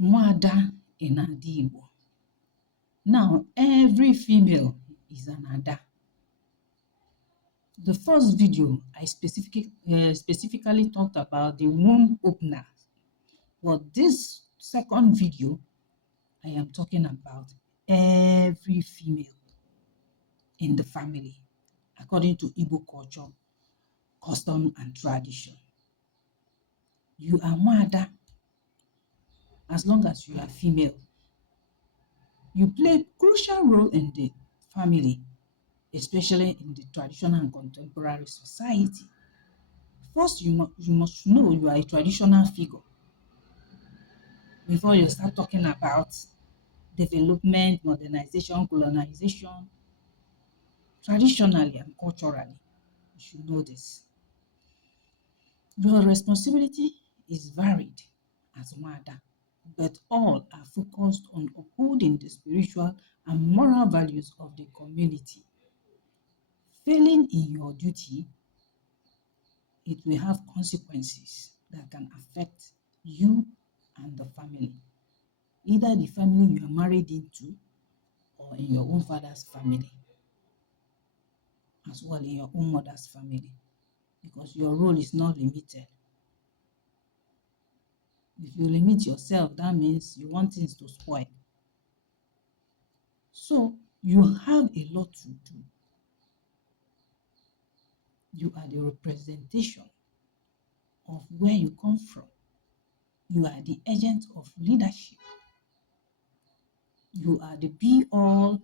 Nwada in Igbo. Now, every female is an Ada. The first video, I specifically talked about the womb opener. But this second video, I am talking about every female in the family, according to Igbo culture, custom, and tradition. You are Nwada as long as you are female. You play a crucial role in the family, especially in the traditional and contemporary society. First, you must know you are a traditional figure before you start talking about development, modernization, colonization. Traditionally and culturally, you should know this. Your responsibility is varied as Nwada, but all are focused on upholding the spiritual and moral values of the community. Failing in your duty, it will have consequences that can affect you and the family, either the family you are married into or in your own father's family, as well in your own mother's family, because your role is not limited. If you limit yourself, that means you want things to spoil. So you have a lot to do. You are the representation of where you come from. You are the agent of leadership. You are the be-all,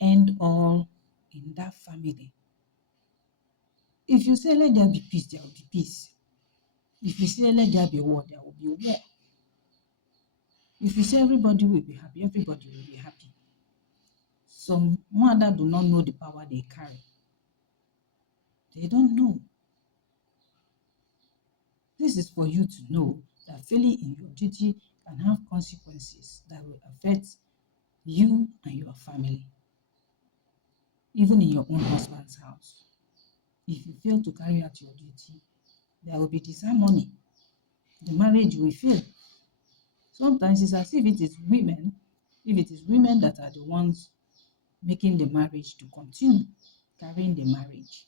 end-all in that family. If you say, let there be peace, there will be peace. If you say, let there be war, there will be war. If you say, everybody will be happy, everybody will be happy. Some Nwada do not know the power they carry. They don't know. This is for you to know that failing in your duty can have consequences that will affect you and your family, even in your own husband's house. If you fail to carry out your duty, there will be disharmony. The marriage will fail. Sometimes it's as if it is women that are the ones making the marriage to continue, carrying the marriage.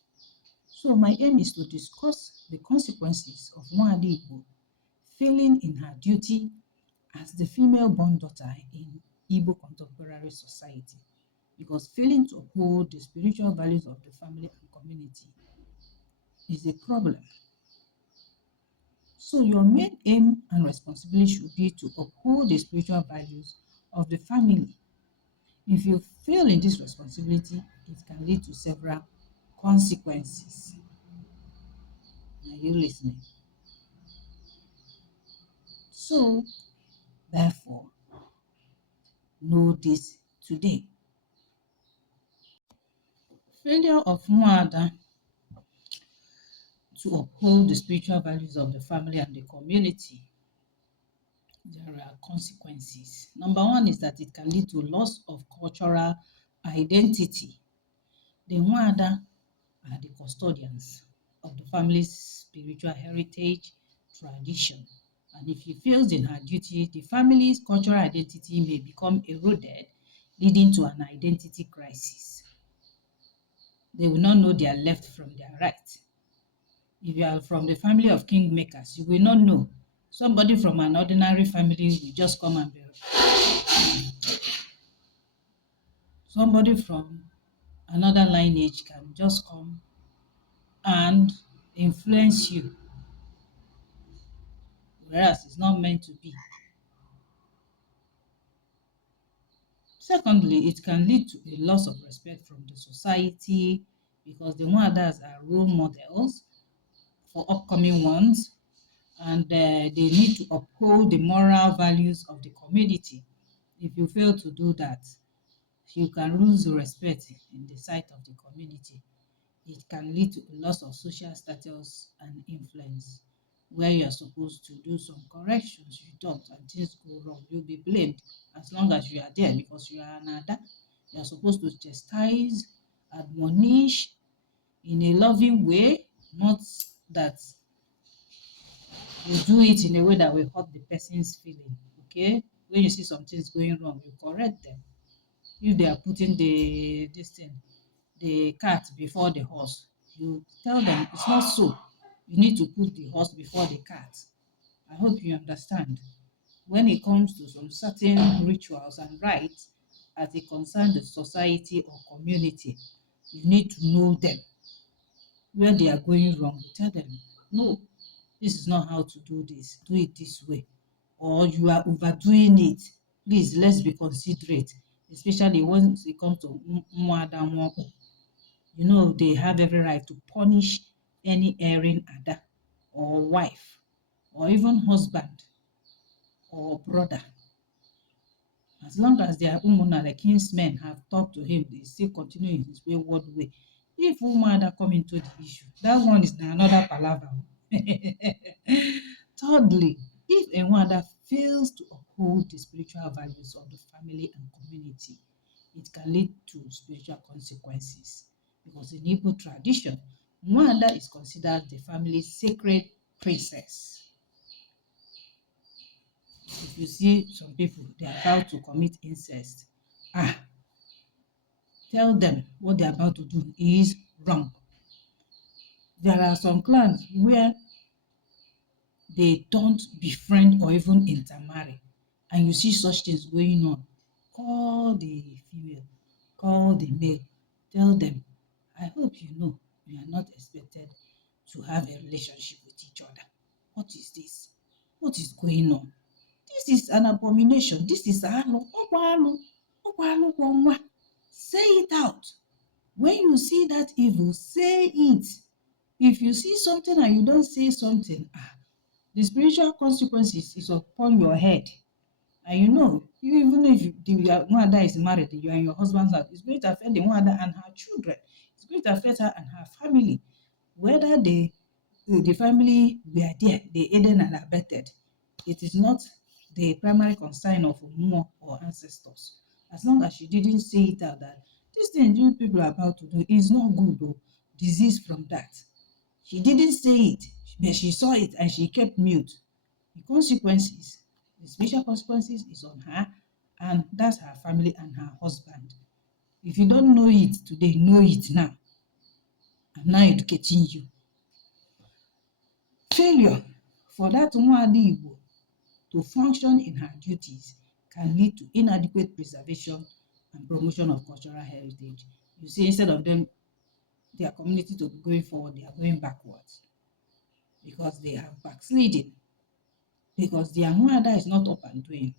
So my aim is to discuss the consequences of Nwada Igbo failing in her duty as the female-born daughter in Igbo contemporary society, because failing to uphold the spiritual values of the family and community is a problem. So your main aim and responsibility should be to uphold the spiritual values of the family. If you fail in this responsibility, it can lead to several consequences. Are you listening? So, therefore, know this today. Failure of Nwada to uphold the spiritual values of the family and the community, there are consequences. Number one is that it can lead to loss of cultural identity. The Nwada are the custodians of the family's spiritual heritage, tradition. And if she fails in her duty, the family's cultural identity may become eroded, leading to an identity crisis. They will not know their left from their right. If you are from the family of kingmakers, you will not know. Somebody from an ordinary family will just come and be. Somebody from another lineage can just come and influence you, whereas it's not meant to be. Secondly, it can lead to a loss of respect from the society, because the Nwadas are role models for upcoming ones, and they need to uphold the moral values of the community. If you fail to do that, you can lose respect in the sight of the community. It can lead to a loss of social status and influence. Where you're supposed to do some corrections, you don't, and things go wrong, you'll be blamed as long as you are there, because you are an Ada. You're supposed to chastise, admonish in a loving way, not that you do it in a way that will hurt the person's feeling. Okay? When you see some things going wrong, you correct them. If they are putting the cart before the horse, you tell them it's not so. You need to put the horse before the cart. I hope you understand. When it comes to some certain rituals and rites as they concern the society or community, you need to know them. Where they are going wrong, you tell them, no, this is not how to do this. Do it this way. Or you are overdoing it. Please, let's be considerate, especially when it comes to Nwada Nwoko. You know, they have every right to punish any erring ada or wife or even husband or brother. As long as their umuna, the kinsmen, have talked to him, they still continue in his wayward way. If Umada come into the issue, that one is another palaver. Thirdly, if a Nwada fails to uphold the spiritual values of the family and community, it can lead to spiritual consequences. Because in Igbo tradition, Nwada is considered the family's sacred princess. If you see some people, they are about to commit incest, tell them what they're about to do is wrong. There are some clans where they don't befriend or even intermarry, and you see such things going on. Call the female, call the male, tell them, I hope you know you are not expected to have a relationship with each other. What is this? What is going on? This is an abomination. This is alu. Say it out. When you see that evil, say it. If you see something and you don't say something, the spiritual consequences is upon your head. And you know, even if the mother is married, you are in your husband's house, it's going to affect the mother and her children. It's going to affect her and her family. Whether the family were there, they aided and abetted, it is not the primary concern of Omuo or ancestors. As long as she didn't say it out that this thing you people are about to do is not good or disease from that. She didn't say it, but she saw it and she kept mute. The consequences, the special consequences is on her, and that's her family and her husband. If you don't know it today, know it now. I'm now educating you. Failure for that Nwada Igbo to function in her duties can lead to inadequate preservation and promotion of cultural heritage. You see, instead of them, their community to be going forward, they are going backwards because they have backsliding. Because their Nwada is not up and doing,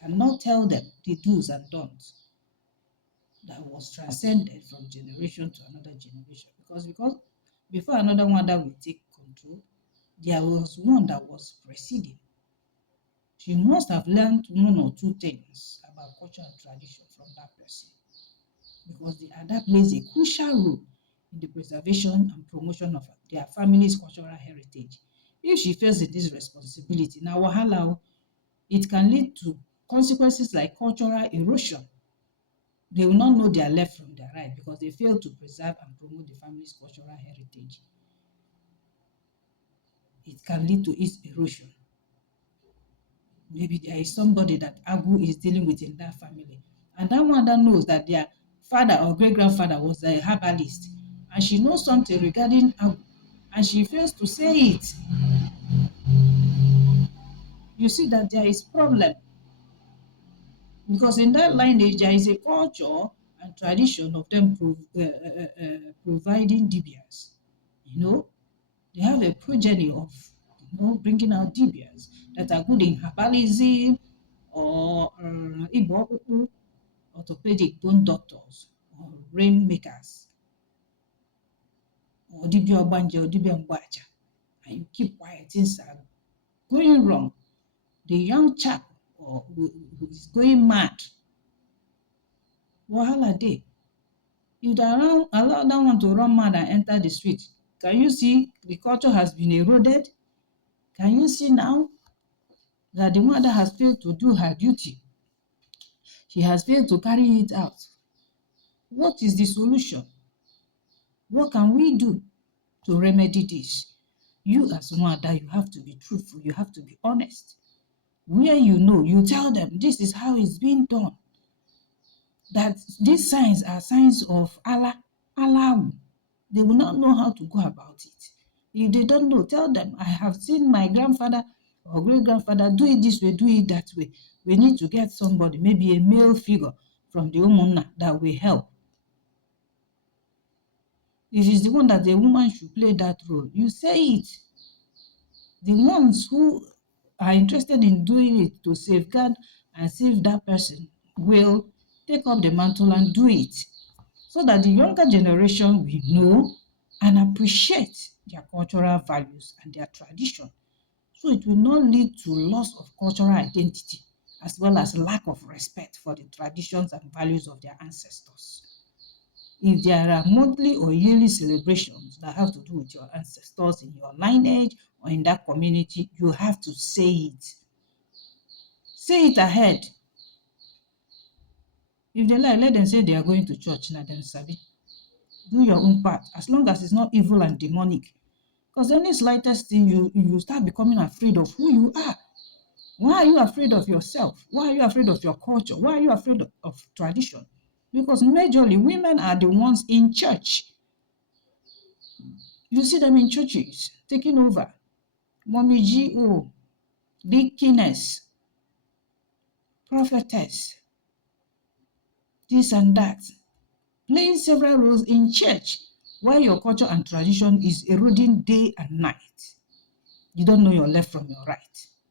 cannot tell them the do's and don'ts that was transcended from generation to another generation. Because before another Nwada will take control, there was one that was preceding. She must have learned one or two things about culture and tradition from that person, because the Ada plays a crucial role in the preservation and promotion of their family's cultural heritage. If she fails in this responsibility, now wahala, it can lead to consequences like cultural erosion. They will not know their left from their right because they fail to preserve and promote the family's cultural heritage. It can lead to its erosion. Maybe there is somebody that Agu is dealing with in that family, and that one that knows that their father or great-grandfather was a herbalist, and she knows something regarding Agu, and she fails to say it. You see that there is problem, because in that lineage there is a culture and tradition of them providing dibias. You know, they have a progeny of bringing out dibias that are good in herbalism or Igbo orthopedic bone doctors or rainmakers or dibia ogbanje or dibia mgbaja, and you keep quiet, things are going wrong. The young chap who is going mad, wahala dey. If they allow that one to run mad and enter the street, can you see the culture has been eroded? Can you see now that the mother has failed to do her duty? She has failed to carry it out. What is the solution? What can we do to remedy this? You as Nwada, you have to be truthful, you have to be honest. Where you tell them this is how it's being done. That these signs are signs of Allah. They will not know how to go about it. If they don't know, tell them, I have seen my grandfather or great-grandfather do it this way, do it that way. We need to get somebody, maybe a male figure from the Umunna that will help. If it's the one that the woman should play that role, you say it. The ones who are interested in doing it to safeguard and save that person will take up the mantle and do it, so that the younger generation will know and appreciate their cultural values and their tradition. So it will not lead to loss of cultural identity as well as lack of respect for the traditions and values of their ancestors. If there are monthly or yearly celebrations that have to do with your ancestors in your lineage or in that community, you have to say it. Say it ahead. If they like, let them say they are going to church, now then sabi. Do your own part, as long as it's not evil and demonic. Because any slightest thing, you start becoming afraid of who you are. Why are you afraid of yourself? Why are you afraid of your culture? Why are you afraid of tradition? Because majorly, women are the ones in church. You see them in churches, taking over. Mommy G.O., deaconess, prophetess, this and that, playing several roles in church, while your culture and tradition is eroding day and night. You don't know your left from your right.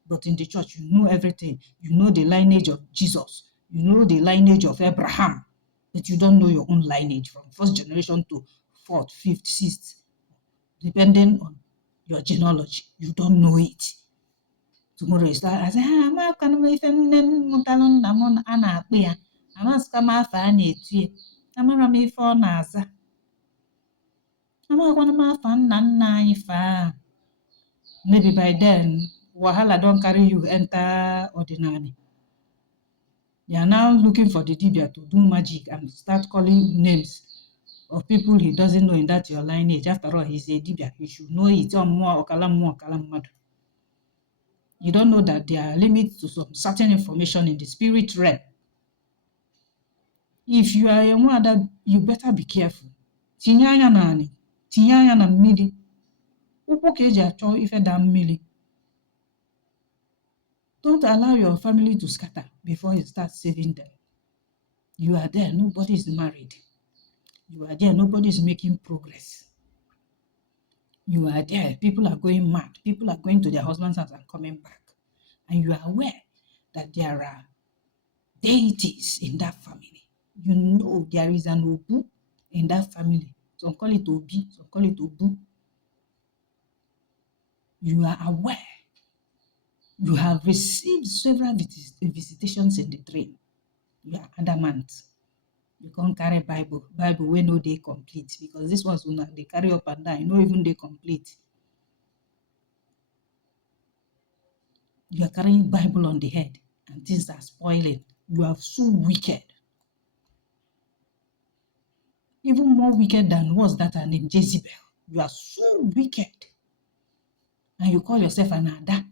But in the church, you know everything. You know the lineage of Jesus. You know the lineage of Abraham. But you don't know your own lineage from first generation to fourth, fifth, sixth, depending on your genealogy. You don't know it. Tomorrow you start, I say, I'm going to ife nne m mụtalụ nna m a na-akpụ ya. Amasịkwa m afọ a na-etu ya. Amara m ife ọ na-aza. Amakwana m afọ nna nna anyị fa. Maybe by then, wahala don't carry you enter ordinary. You are now looking for the dibia to do magic and start calling names of people he doesn't know in that your lineage. After all, he's a dibia. He should know it. You don't know that there are limits to some certain information in the spirit realm. If you are a Nwada, you better be careful. Tinye anya na ani, tinye anya na mmiri. Ụkwụ ka eji achọ ife da mmiri. Don't allow your family to scatter before you start saving them. You are there, nobody is married. You are there, nobody is making progress. You are there, people are going mad. People are going to their husband's house and coming back. And you are aware that there are deities in that family. You know there is an Obu in that family. Some call it Obi, some call it Obu. You are aware. You have received several visitations in the dream. You are adamant. You can't carry Bible wey no dey complete, because this ones they carry up and down, no even dey complete. You are carrying Bible on the head and things are spoiling. You are so wicked. Even more wicked than what's that her name, Jezebel. You are so wicked. And you call yourself an Ada,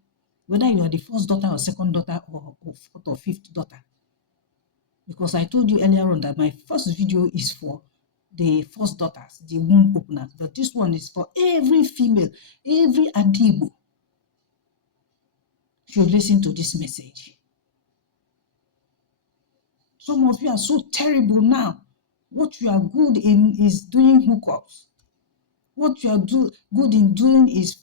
whether you are the first daughter or second daughter or fourth or fifth daughter. Because I told you earlier on that my first video is for the first daughters, the womb openers. But this one is for every female, every Adibo should listen to this message. Some of you are so terrible now. What you are good in is doing hookups. What you are good in doing is,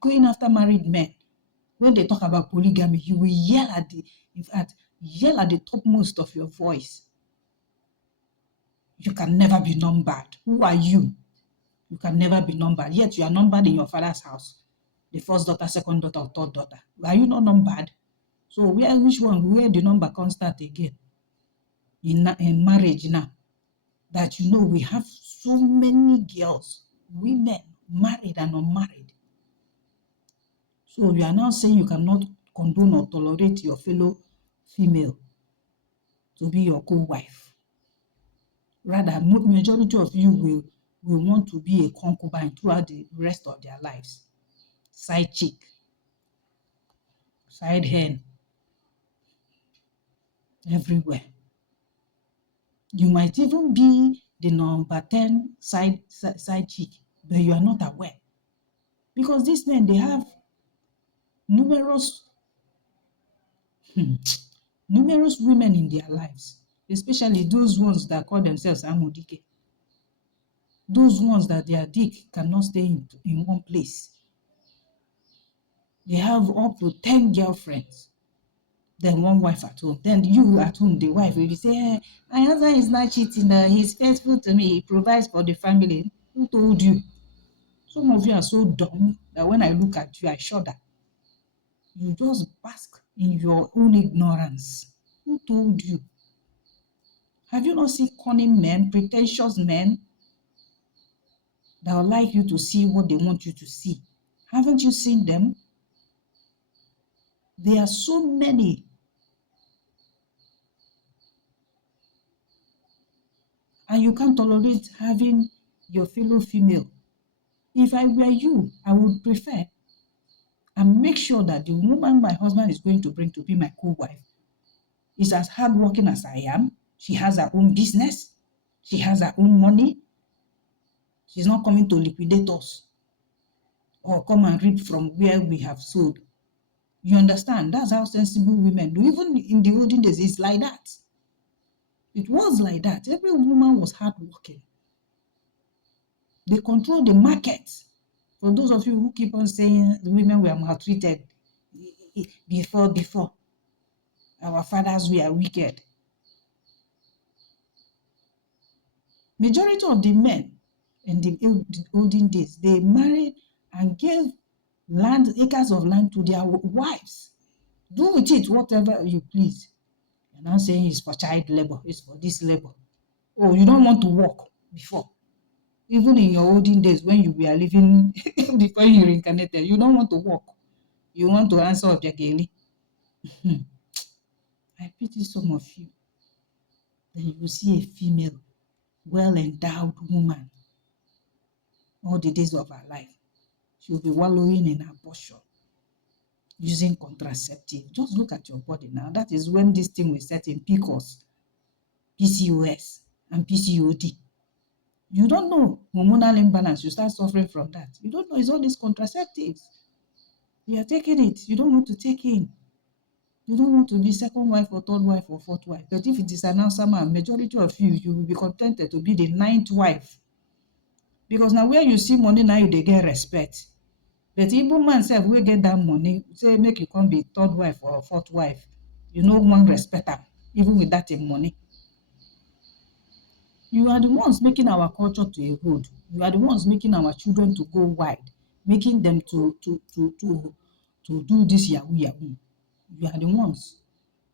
going after married men. When they talk about polygamy, you will yell at the topmost of your voice. You can never be numbered. Who are you? You can never be numbered. Yet you are numbered in your father's house. The first daughter, second daughter, or third daughter. Are you not numbered? So where the number can start again? In marriage now. That we have so many girls, women, married and unmarried. So you are now saying you cannot condone or tolerate your fellow female to be your co-wife. Rather, majority of you will want to be a concubine throughout the rest of their lives. Side chick. side hen everywhere. You might even be the number 10 side chick, but you are not aware. Because these men, they have numerous numerous women in their lives, especially those ones that call themselves Amodike. Those ones that their dick cannot stay in one place. They have up to 10 girlfriends, then one wife at home. Then you at home, the wife will say, my husband is not cheating, he's faithful to me, he provides for the family. Who told you? Some of you are so dumb that when I look at you, I shudder. You just bask in your own ignorance. Who told you? Have you not seen cunning men, pretentious men that would like you to see what they want you to see? Haven't you seen them? There are so many. And you can't tolerate having your fellow female. If I were you, I would prefer and make sure that the woman my husband is going to bring to be my co-wife is as hardworking as I am. She has her own business. She has her own money. She's not coming to liquidate us or come and reap from where we have sowed. You understand? That's how sensible women do. Even in the olden days, it's like that. It was like that. Every woman was hardworking. They control the market. For those of you who keep on saying women were maltreated before, our fathers were wicked. Majority of the men in the olden days, they married and gave acres of land to their wives. Do with it whatever you please. You're now saying it's for child labor, it's for this labor. Oh, you don't want to work before. Even in your olden days when you were living before you reincarnated, you don't want to work. You want to answer objectively. I pity some of you. Then you will see a female, well-endowed woman all the days of her life. She will be wallowing in abortion, using contraceptive. Just look at your body now. That is when this thing will set in PCOS, and PCOD. You don't know hormonal imbalance. You start suffering from that. You don't know it's all these contraceptives. You are taking it. You don't want to take in. You don't want to be second wife or third wife or fourth wife. But if it is an answer man, majority of you will be contented to be the 9th wife. Because now where you see money, now you they get respect. But Igbo man self will get that money, say make you come be third wife or fourth wife. You know one respect them, even with that in money. You are the ones making our culture to erode. You are the ones making our children to go wide, making them to do this yahoo yahoo. You are the ones.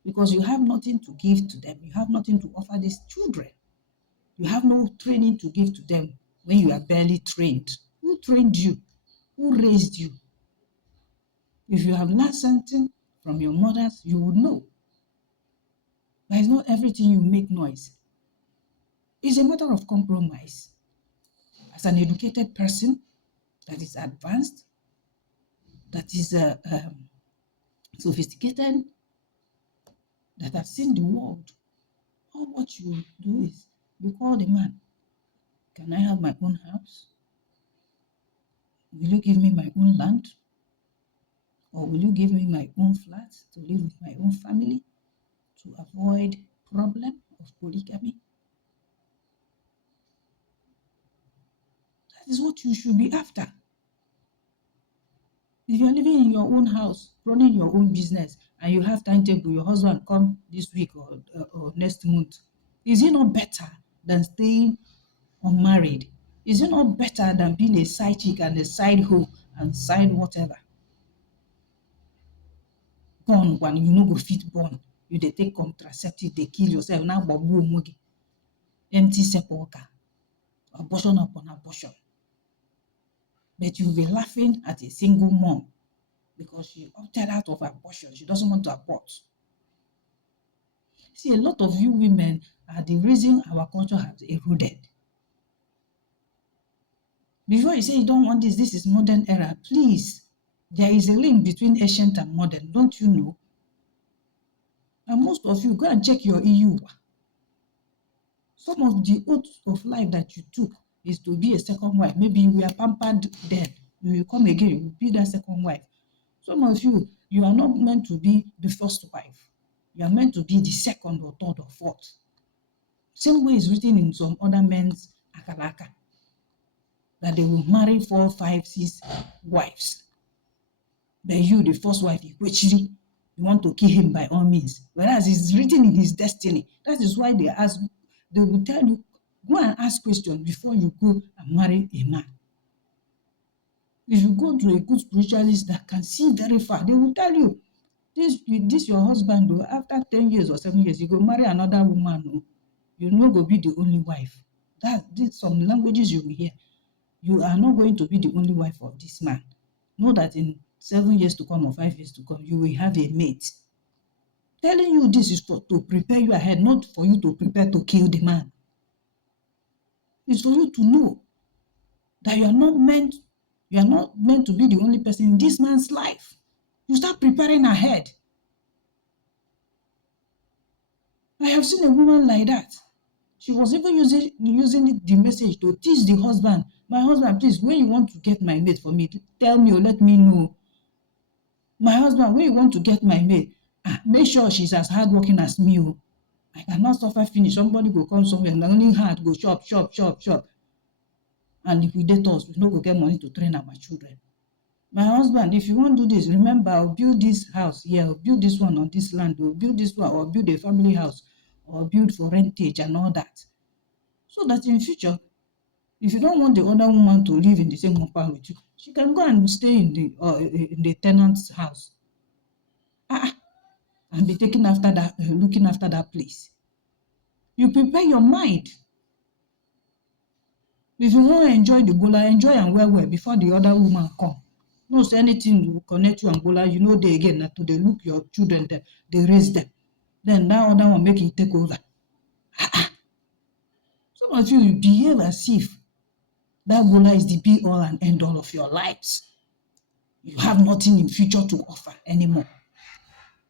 Because you have nothing to give to them. You have nothing to offer these children. You have no training to give to them when you are barely trained. Who trained you? Who raised you? If you have learned something from your mothers, you would know. But it's not everything you make noise. It's a matter of compromise. As an educated person that is advanced, that is sophisticated, that has seen the world, all what you do is you call the man. Can I have my own house? Will you give me my own land? Or will you give me my own flat to live with my own family to avoid problem of polygamy? That is what you should be after. If you're living in your own house, running your own business, and you have timetable, your husband come this week or next month, is it not better than staying unmarried? Is it not better than being a side chick and a side hoe and side whatever? Born when you no go fit born, you dey take contraceptive, they kill yourself, now babu omogi, empty sepulchre, abortion upon abortion. But you'll be laughing at a single mom because she opted out of abortion. She doesn't want to abort. See, a lot of you women are the reason our culture has eroded. Before you say you don't want this is modern era, please. There is a link between ancient and modern, don't you know? And most of you, go and check your EU. Some of the oaths of life that you took is to be a second wife. Maybe you were pampered then. You will come again, you will be that second wife. Some of you, you are not meant to be the first wife. You are meant to be the second or third or fourth. Same way is written in some other men's akalaka, that they will marry 4, 5, 6 wives. But you, the first wife, you want to kill him by all means. Whereas it's written in his destiny. That is why they will tell you, go and ask questions before you go and marry a man. If you go to a good spiritualist that can see very far, they will tell you, this your husband, though, after 10 years or 7 years, you go marry another woman. Oh, you no go be the only wife. Some languages you will hear. You are not going to be the only wife of this man. Know that in 7 years to come or 5 years to come, you will have a mate. Telling you this is to prepare you ahead, not for you to prepare to kill the man. It's for you to know that you are not meant to be the only person in this man's life. You start preparing ahead. I have seen a woman like that. She was even using the message to teach the husband, my husband, please, when you want to get my mate for me, tell me or let me know. My husband, when you want to get my mate, make sure she's as hardworking as me. Oh. I cannot suffer finish. Somebody go come somewhere and only hard go chop. And liquidate us, we no go get money to train our children. My husband, if you want to do this, remember, I'll build this house here, I'll build this one on this land, I'll build this one, or build a family house, or build for rentage and all that. So that in future, if you don't want the other woman to live in the same compound with you, she can go and stay in the tenant's house. And be taking after that, looking after that place. You prepare your mind. If you want to enjoy the bola, enjoy and well before the other woman come. No say anything will connect you and bola, you know they again, that to they look your children, they raise them. Then that other one make it take over. Some of you behave as if that bola is the be all and end all of your lives. You have nothing in future to offer anymore.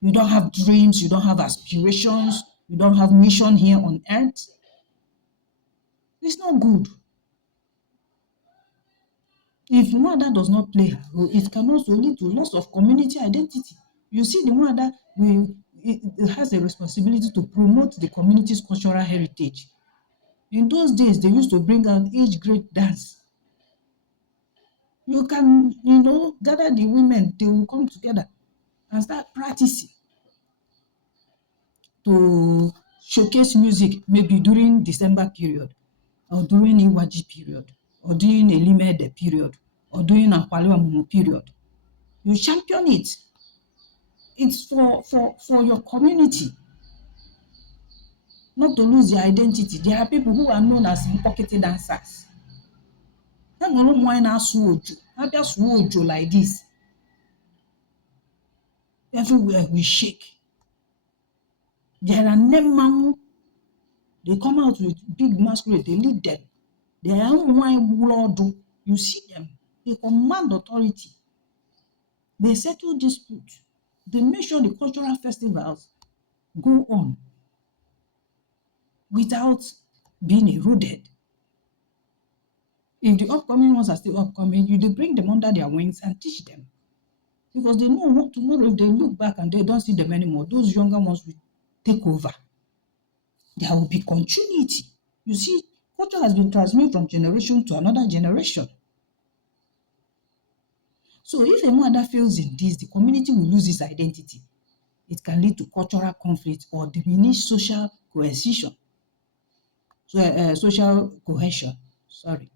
You don't have dreams, you don't have aspirations, you don't have mission here on earth. It's not good. If Nwada does not play her role, it can also lead to loss of community identity. You see, the Nwada it has a responsibility to promote the community's cultural heritage. In those days, they used to bring out age-grade dance. You can, gather the women, they will come together and start practicing to showcase music, maybe during December period, or during Iwaji period, or during Elimede period, or during Akwaliwamumu period. You champion it. It's for your community not to lose their identity. There are people who are known as pocket dancers. Like this. Everywhere we shake. There are Nemang. They come out with big masquerade. They lead them. They are blood. You see them. They command authority. They settle disputes. They make sure the cultural festivals go on without being eroded. If the upcoming ones are still upcoming, you bring them under their wings and teach them. Because they know what tomorrow, if they look back and they don't see them anymore, those younger ones will take over. There will be continuity. You see, culture has been transmitted from generation to another generation. So if a mother fails in this, the community will lose its identity. It can lead to cultural conflict or diminish social cohesion. Social cohesion, sorry.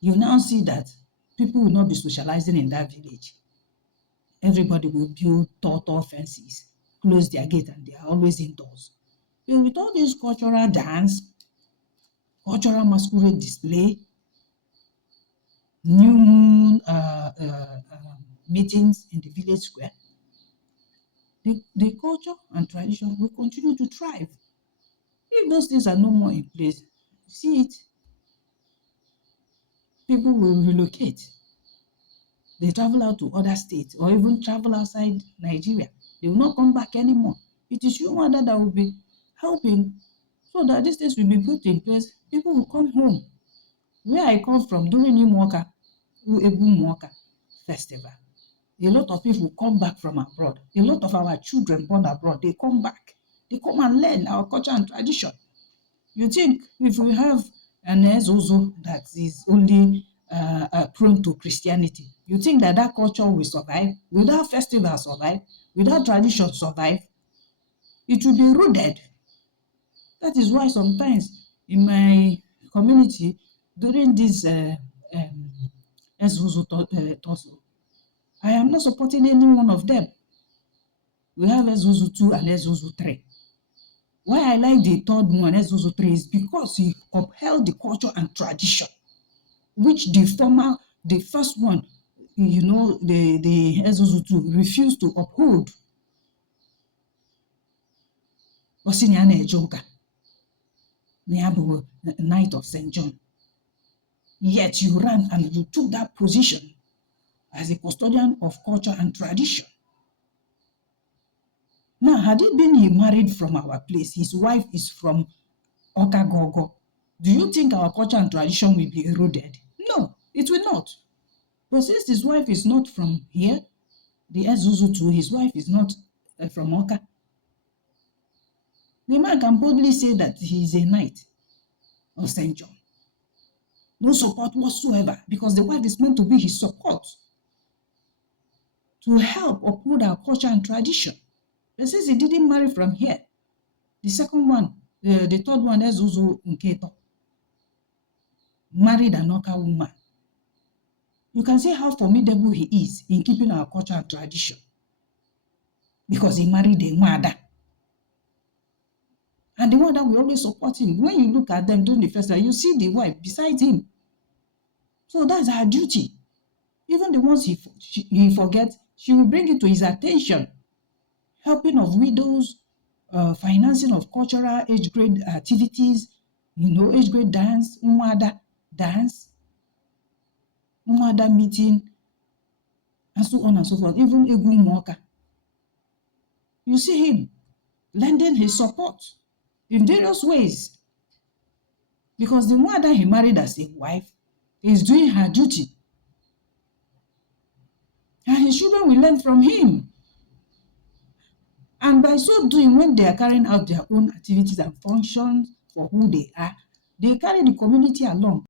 You now see that people will not be socializing in that village. Everybody will build tall fences, close their gate, and they are always indoors. So with all this cultural dance, cultural masquerade display, new moon meetings in the village square, the culture and tradition will continue to thrive. If those things are no more in place, see it, people will relocate. they travel out to other states or even travel outside Nigeria. They will not come back anymore. It is you, Nwada, that will be helping so that these things will be put in place. People will come home. Where I come from, during Igbo festival, a lot of people come back from abroad. A lot of our children born abroad, they come back. They come and learn our culture and tradition. You think if we have an Ezozo that is only prone to Christianity, you think that that culture will survive? Will that festival survive? Will that tradition survive? It will be eroded. That is why sometimes in my community, during this Ezozo tussle, I am not supporting any one of them. We have Ezozo 2 and Ezozo 3. Why I like the third one, Ezozo 3, is because he upheld the culture and tradition, which the first one, the Ezozo 2 refused to uphold. Night of St. John. Yet you ran and you took that position as a custodian of culture and tradition. Now, had it been he married from our place, his wife is from Okagogo, do you think our culture and tradition will be eroded? No, it will not. But since his wife is not from here, the Ezuzu too, his wife is not from Oka, the man can boldly say that he is a knight of St. John. No support whatsoever, because the wife is meant to be his support to help uphold our culture and tradition. But since he didn't marry from here, the second one, the third one, Ezuzu Nketo, married an Oka woman. You can see how formidable he is in keeping our culture and tradition, because he married a Nwada. And the Nwada will always support him. When you look at them during the festival, you see the wife beside him. So that's her duty. Even the ones he forgets, she will bring it to his attention. Helping of widows, financing of cultural age grade activities, age grade dance, Nwada dance, Nwada meeting, and so on and so forth. Even Egwu Mwoka. You see him lending his support in various ways. Because the Nwada he married as a wife is doing her duty. And his children will learn from him. And by so doing, when they are carrying out their own activities and functions for who they are, they carry the community along.